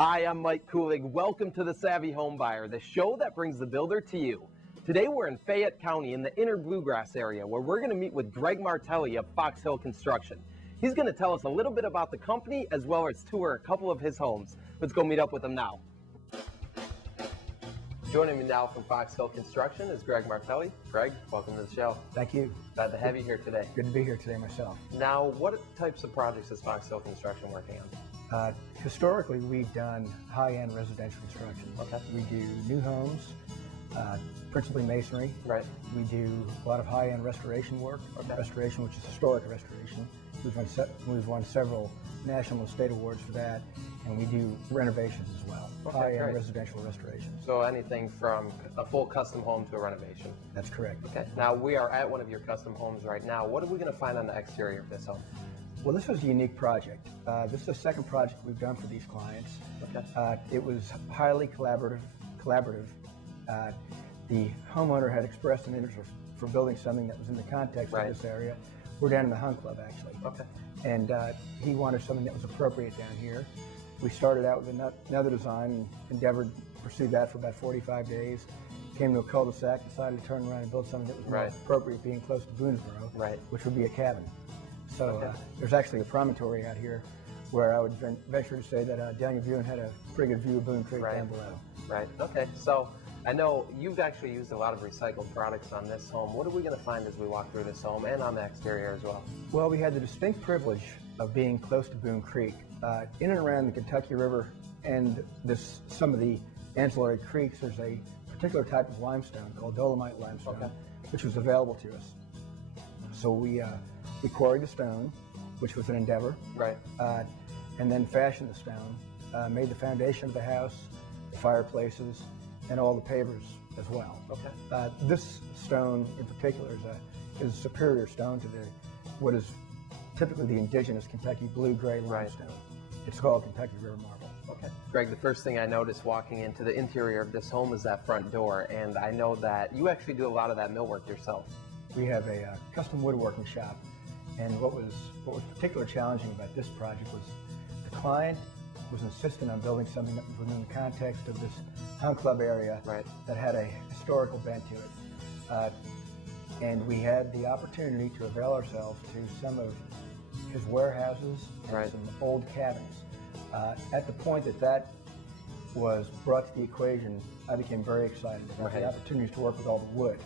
Hi, I'm Mike Kulig. Welcome to The Savvy Homebuyer, the show that brings the builder to you. Today we're in Fayette County in the inner Bluegrass area where we're going to meet with Greg Martelli of Fox Hill Construction. He's going to tell us a little bit about the company as well as tour a couple of his homes. Let's go meet up with him now. Joining me now from Fox Hill Construction is Greg Martelli. Greg, welcome to the show. Thank you. Glad to have you here today. Good to be here today myself. Now, what types of projects is Fox Hill Construction working on? Historically, we've done high-end residential construction. Okay. We do new homes, principally masonry. Right. We do a lot of high-end restoration work, restoration, which is historic restoration. We've won several national and state awards for that, and we do renovations as well, high-end residential restoration. So anything from a full custom home to a renovation? That's correct. Okay. Now, we are at one of your custom homes right now. What are we going to find on the exterior of this home? Well, this was a unique project. This is the second project we've done for these clients. Okay. It was highly collaborative. The homeowner had expressed an interest for building something that was in the context of this area. We're down in the Hunt Club, actually. Okay. And he wanted something that was appropriate down here. We started out with another design and endeavored to pursue that for about 45 days. Came to a cul-de-sac, decided to turn around and build something that was more appropriate, being close to Boonesboro, which would be a cabin. So there's actually a promontory out here where I would venture to say that Daniel Buin had a pretty good view of Boone Creek down below. Right. Okay. So I know you've actually used a lot of recycled products on this home. What are we going to find as we walk through this home and on the exterior as well? Well, we had the distinct privilege of being close to Boone Creek. In and around the Kentucky River and some of the ancillary creeks, there's a particular type of limestone called dolomite limestone, which was available to us. So we quarried the stone, which was an endeavor, and then fashioned the stone, made the foundation of the house, the fireplaces, and all the pavers as well. Okay. This stone in particular is a superior stone to what is typically the indigenous Kentucky blue-gray limestone. It's called Kentucky River marble. Okay. Greg, the first thing I noticed walking into the interior of this home is that front door, and I know that you actually do a lot of that millwork yourself. We have a custom woodworking shop, and what was particularly challenging about this project was the client was insistent on building something that was within the context of this Hunt Club area that had a historical bent to it. And we had the opportunity to avail ourselves to some of his warehouses and some old cabins. At the point that was brought to the equation, I became very excited about the opportunities to work with all the wood.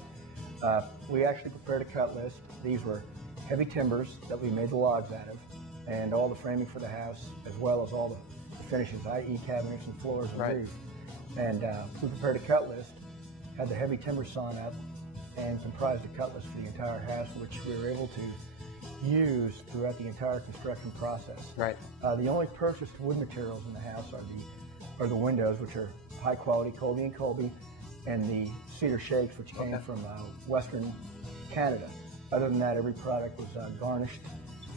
We actually prepared a cut list. These were heavy timbers that we made the logs out of, and all the framing for the house, as well as all the finishes, i.e. cabinets and floors and roof. And we prepared a cut list, had the heavy timber sawn up, and comprised a cut list for the entire house, which we were able to use throughout the entire construction process. The only purchased wood materials in the house are the windows, which are high quality Colby & Colby, and the cedar shakes, which came from Western Canada. Other than that, every product was garnished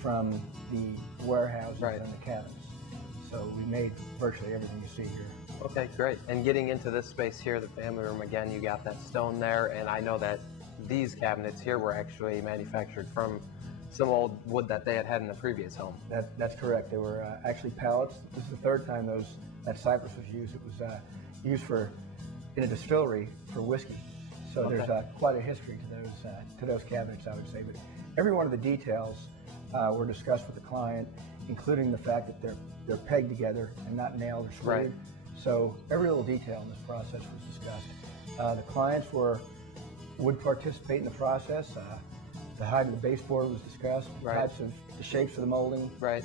from the warehouses and the cabins. So we made virtually everything you see here. Okay, great. And getting into this space here, the family room, again, you got that stone there, and I know that these cabinets here were actually manufactured from some old wood that they had in the previous home. That's correct. They were actually pallets. This is the third time that cypress was used. It was used in a distillery for whiskey. So there's quite a history to those cabinets, I would say. But every one of the details were discussed with the client, including the fact that they're pegged together and not nailed or screwed. So every little detail in this process was discussed. The clients would participate in the process. The height of the baseboard was discussed, the shapes of the molding, et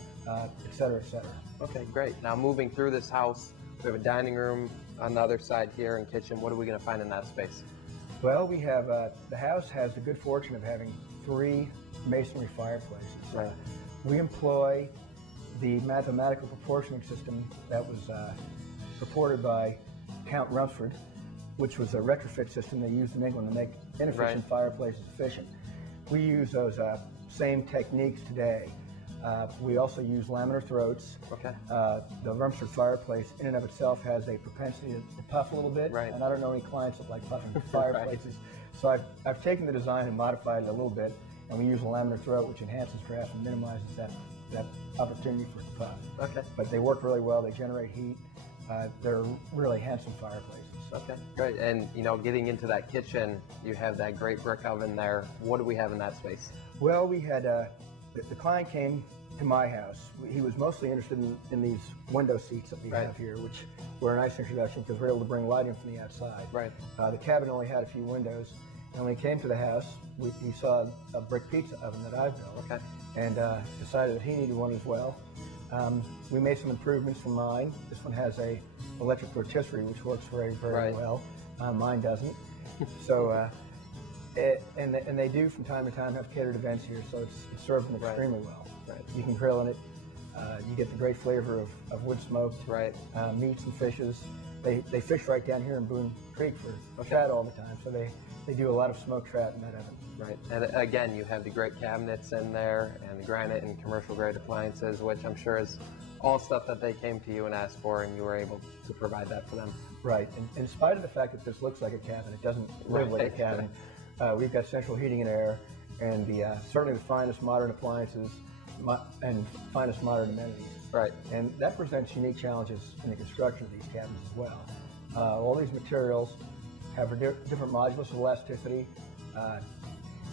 cetera, et cetera. Okay, great. Now moving through this house, we have a dining room on the other side here and kitchen. What are we going to find in that space? Well, we have, the house has the good fortune of having 3 masonry fireplaces. We employ the mathematical proportioning system that was purported by Count Rumford, which was a retrofit system they used in England to make inefficient fireplaces efficient. We use those same techniques today. We also use laminar throats. The Rumford fireplace in and of itself has a propensity to puff a little bit, and I don't know any clients that like puffing fireplaces. So I've taken the design and modified it a little bit, and we use a laminar throat, which enhances draft and minimizes that opportunity for it to puff. But they work really well. They generate heat. they're really handsome fireplaces. Okay, great. And you know, getting into that kitchen, you have that great brick oven there. What do we have in that space? Well, we had the client came to my house. He was mostly interested in these window seats that we have here, which were a nice introduction because we're able to bring light in from the outside. Right. The cabin only had a few windows, and when he came to the house, he saw a brick pizza oven that I've built, Okay. and decided that he needed one as well. We made some improvements from mine. This one has a electric rotisserie, which works very well. Mine doesn't. So, and they do from time to time have catered events here, so it's served them extremely well. Right. You can grill in it. You get the great flavor of wood smoked meats and fishes. They fish right down here in Boone Creek for trout all the time, so they do a lot of smoked trout in that oven. Right, and again, you have the great cabinets in there and the granite and commercial grade appliances, which I'm sure is all stuff that they came to you and asked for, and you were able to provide that for them. Right, and in spite of the fact that this looks like a cabin, it doesn't live like a cabin. We've got central heating and air, and certainly the finest modern appliances and finest modern amenities. Right. And that presents unique challenges in the construction of these cabins as well. All these materials have different modulus of elasticity,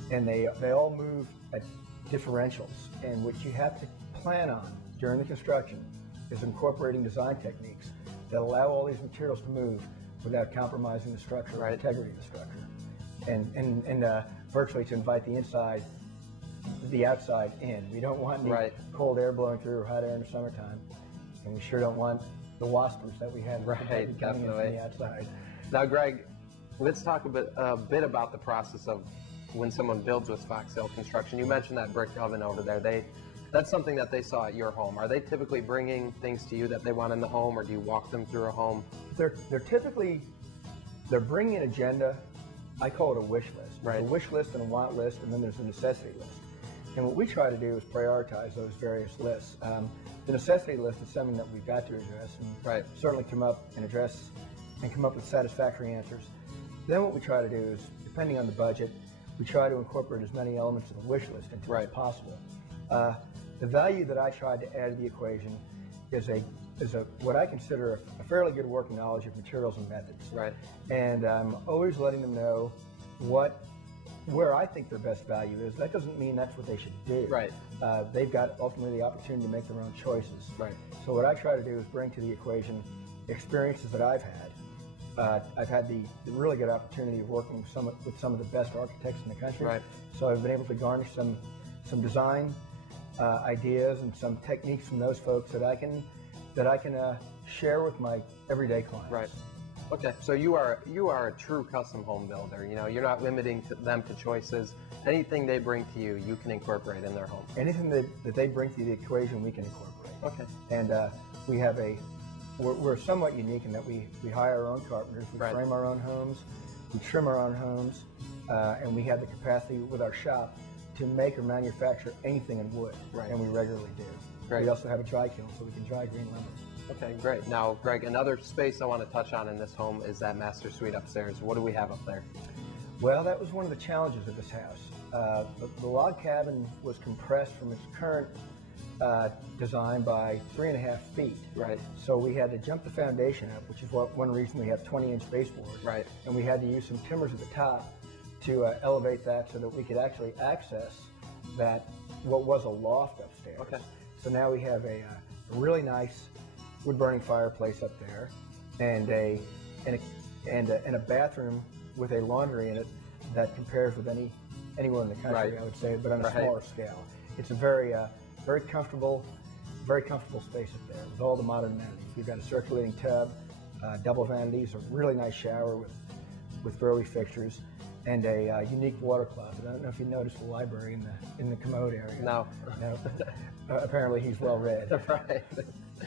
and they all move at differentials. And what you have to plan on during the construction is incorporating design techniques that allow all these materials to move without compromising the structure or integrity of the structure. And virtually to invite the outside in. We don't want any cold air blowing through or hot air in the summertime, and we sure don't want the waspers that we have coming in from the outside. Now, Greg, let's talk a bit about the process of when someone builds with Fox Hill Construction. You mentioned that brick oven over there. That's something that they saw at your home. Are they typically bringing things to you that they want in the home, or do you walk them through a home? They're bringing an agenda. I call it a wish list. There's a wish list and a want list, and then there's a necessity list. And what we try to do is prioritize those various lists. The necessity list is something that we've got to address, and certainly come up with satisfactory answers. Then what we try to do is, depending on the budget, we try to incorporate as many elements of the wish list into it as possible. The value that I tried to add to the equation is what I consider a fairly good working knowledge of materials and methods. Right. And I'm always letting them know where I think their best value is. That doesn't mean that's what they should do. Right. They've got ultimately the opportunity to make their own choices. Right. So what I try to do is bring to the equation experiences that I've had. I've had the really good opportunity of working with some of the best architects in the country. Right. So I've been able to garnish some design ideas and some techniques from those folks that I can share with my everyday clients. Right. Okay, so you are a true custom home builder. You know, you're not limiting them to choices. Anything they bring to you, you can incorporate in their home. Anything that they bring to the equation, we can incorporate. Okay. And we're somewhat unique in that we hire our own carpenters, we frame our own homes, we trim our own homes, and we have the capacity with our shop to make or manufacture anything in wood, and we regularly do. Great. We also have a dry kiln, so we can dry green lumber. Okay, great. Now, Greg, another space I want to touch on in this home is that master suite upstairs. What do we have up there? Well, that was one of the challenges of this house. The log cabin was compressed from its current design by 3.5 feet. Right. So we had to jump the foundation up, which is one reason we have 20-inch baseboards. Right. And we had to use some timbers at the top to elevate that so that we could actually access what was a loft upstairs. Okay. So now we have a really nice wood-burning fireplace up there, and a bathroom with a laundry in it that compares with anywhere in the country, I would say, but on a smaller scale. It's a very comfortable space up there with all the modern amenities. We've got a circulating tub, double vanities, a really nice shower with burly fixtures, and a unique water closet. I don't know if you noticed the library in the commode area. No. Apparently he's well read. Right.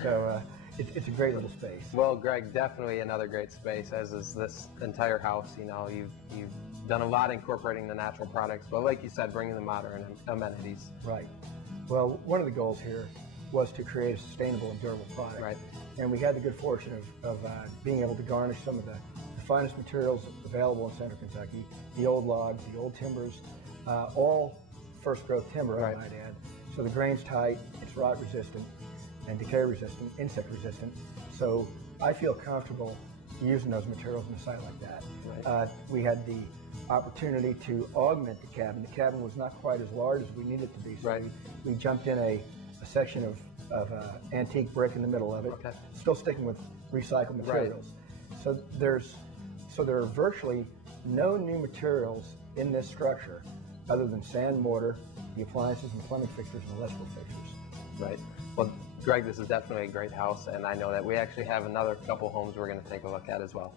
So it's a great little space. Well, Greg, definitely another great space, as is this entire house. You know, you've done a lot incorporating the natural products, but like you said, bringing the modern amenities. Right. Well, one of the goals here was to create a sustainable and durable product. Right. And we had the good fortune of being able to garnish some of the finest materials available in Central Kentucky, the old logs, the old timbers, all first growth timber, I might add. So the grain's tight, it's rot resistant and decay resistant, insect resistant. So I feel comfortable using those materials in a site like that. Right. We had the opportunity to augment the cabin. The cabin was not quite as large as we needed it to be, so Right. we jumped in a section of antique brick in the middle of it, Okay. still sticking with recycled materials. So there are virtually no new materials in this structure other than sand, mortar, the appliances and plumbing fixtures and electrical fixtures. Right. Well, Greg, this is definitely a great house, and I know that we actually have another couple homes we're going to take a look at as well.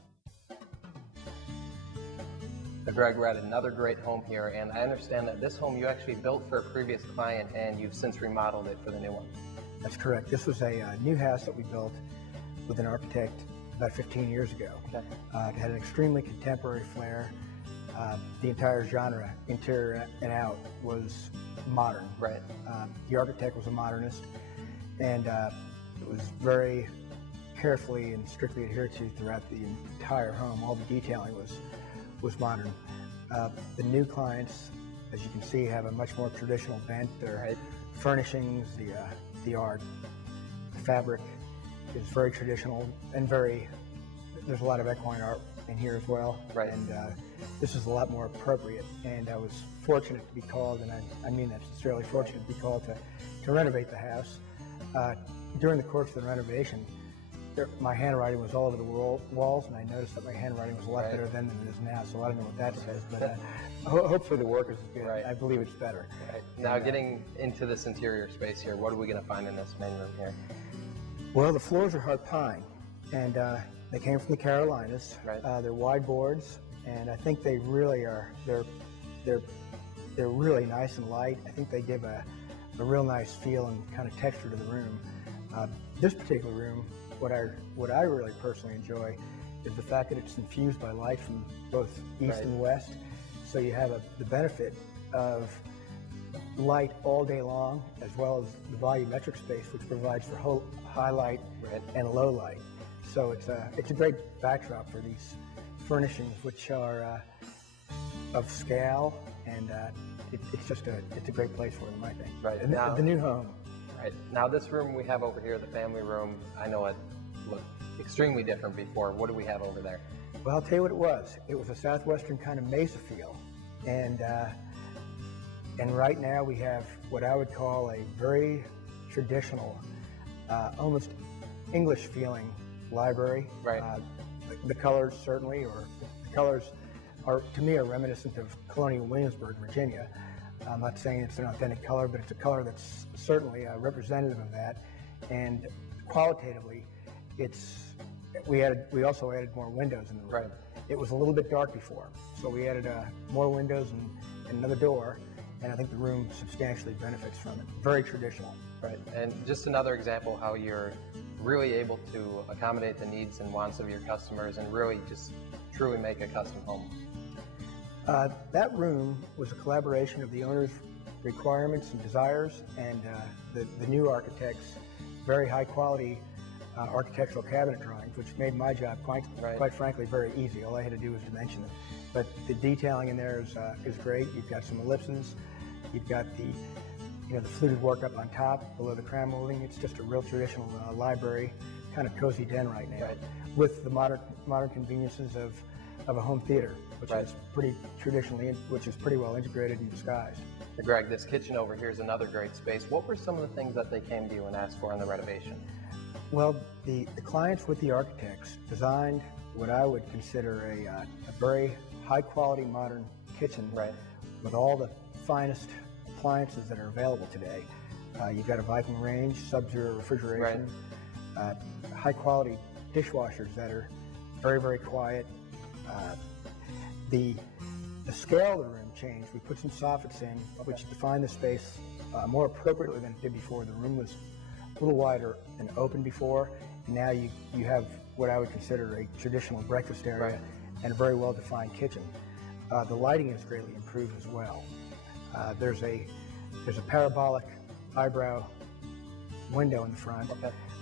Greg, we're at another great home here, and I understand that this home you actually built for a previous client, and you've since remodeled it for the new one. That's correct. This was a new house that we built with an architect about 15 years ago. Okay. It had an extremely contemporary flair. The entire genre, interior and out, was modern. Right. The architect was a modernist, and it was very carefully and strictly adhered to throughout the entire home. All the detailing was modern. The new clients, as you can see, have a much more traditional bent. Their furnishings, the art, the fabric is very traditional and there's a lot of equine art in here as well. Right. And this is a lot more appropriate. And I was fortunate to be called, and I mean that sincerely, fortunate to be called to renovate the house. During the course of the renovation, my handwriting was all over the walls, and I noticed that my handwriting was a lot better then than it is now, so I don't know what that says, but hopefully the work is good. Right. I believe it's better. Right. Now, getting into this interior space here, what are we going to find in this main room here? Well, the floors are hard pine, and they came from the Carolinas. Right. They're wide boards, and I think they really are, they're really nice and light. I think they give a real nice feel and kind of texture to the room. This particular room, what I really personally enjoy is the fact that it's infused by light from both east and west. So you have the benefit of light all day long, as well as the volumetric space, which provides for high light and low light. So it's a great backdrop for these furnishings, which are of scale, and it's a great place for them, I think. Right. And now, the new home. Right. Now, this room we have over here, the family room, I know it looked extremely different before. What do we have over there? Well, I'll tell you what it was. It was a southwestern kind of mesa feel, and right now we have what I would call a very traditional, almost English feeling library. Right. The colors certainly, or the colors are, to me, are reminiscent of colonial Williamsburg, Virginia. I'm not saying it's an authentic color, but it's a color that's certainly representative of that. And qualitatively, we also added more windows in the room. Right. It was a little bit dark before, so we added more windows and another door, and I think the room substantially benefits from it. Very traditional. Right. And just another example how you're really able to accommodate the needs and wants of your customers and really just truly make a custom home. That room was a collaboration of the owner's requirements and desires and the new architect's very high quality architectural cabinet drawings, which made my job quite frankly very easy. All I had to do was dimension them. But the detailing in there is great. You've got some ellipses. You've got the fluted work up on top below the crown molding. It's just a real traditional library, kind of cozy den right now, with the modern conveniences of a home theater, which is pretty well integrated and disguised. Greg, this kitchen over here is another great space. What were some of the things that they came to you and asked for in the renovation? Well, the clients with the architects designed what I would consider a very high-quality modern kitchen with all the finest appliances that are available today. You've got a Viking range, sub-zero refrigeration, high-quality dishwashers that are very, very quiet. The scale of the room changed. We put some soffits in, which defined the space more appropriately than it did before. The room was a little wider and open before, and now you have what I would consider a traditional breakfast area and a very well-defined kitchen. The lighting is greatly improved as well. There's a parabolic eyebrow window in the front,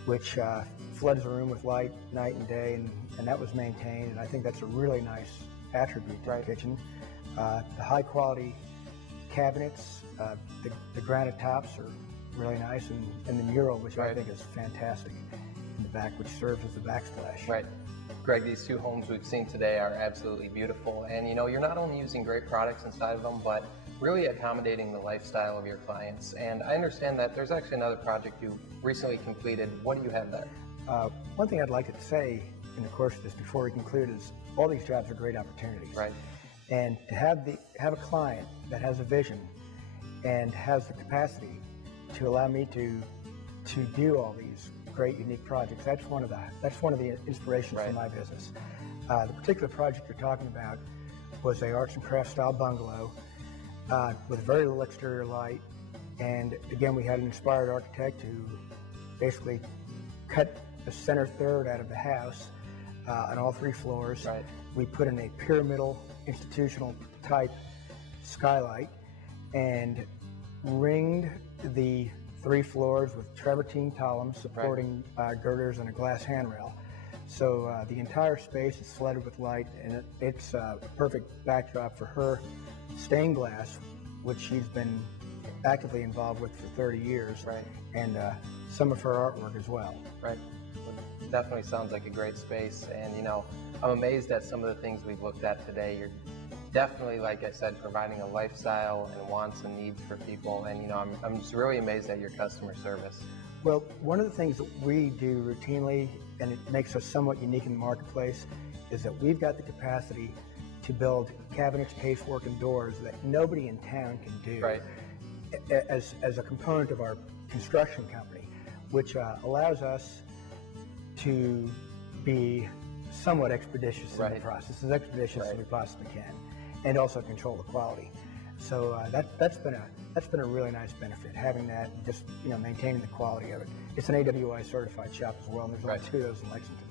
which floods the room with light night and day, and that was maintained, and I think that's a really nice attribute to the kitchen. The high-quality cabinets, the granite tops are really nice, and the mural, which I think is fantastic. in the back, which serves as the backsplash. Right. Greg, these two homes we've seen today are absolutely beautiful. And you know, you're not only using great products inside of them, but really accommodating the lifestyle of your clients. And I understand that there's actually another project you recently completed. What do you have there? One thing I'd like to say in the course of this before we conclude is all these jobs are great opportunities. Right. And to have a client that has a vision and has the capacity to allow me to do all these great unique projects, that's one of the inspirations for my business. The particular project you're talking about was a arts and crafts style bungalow with very little exterior light, and again we had an inspired architect who basically cut the center third out of the house on all 3 floors. Right. We put in a pyramidal institutional type skylight and ringed the 3 floors with travertine columns supporting girders and a glass handrail. So the entire space is flooded with light, and it's a perfect backdrop for her stained glass, which she's been actively involved with for 30 years, and some of her artwork as well. Right. It definitely sounds like a great space, and you know, I'm amazed at some of the things we've looked at today. You're definitely, like I said, providing a lifestyle and wants and needs for people, and you know, I'm just really amazed at your customer service. Well, one of the things that we do routinely, and it makes us somewhat unique in the marketplace, is that we've got the capacity to build cabinets, casework, and doors that nobody in town can do. Right. As a component of our construction company, which allows us to be somewhat expeditious in the process, as expeditious as we possibly can, and also control the quality. So that's been a really nice benefit, having that, just maintaining the quality of it. It's an AWI certified shop as well, and there's only 2 of those in Lexington.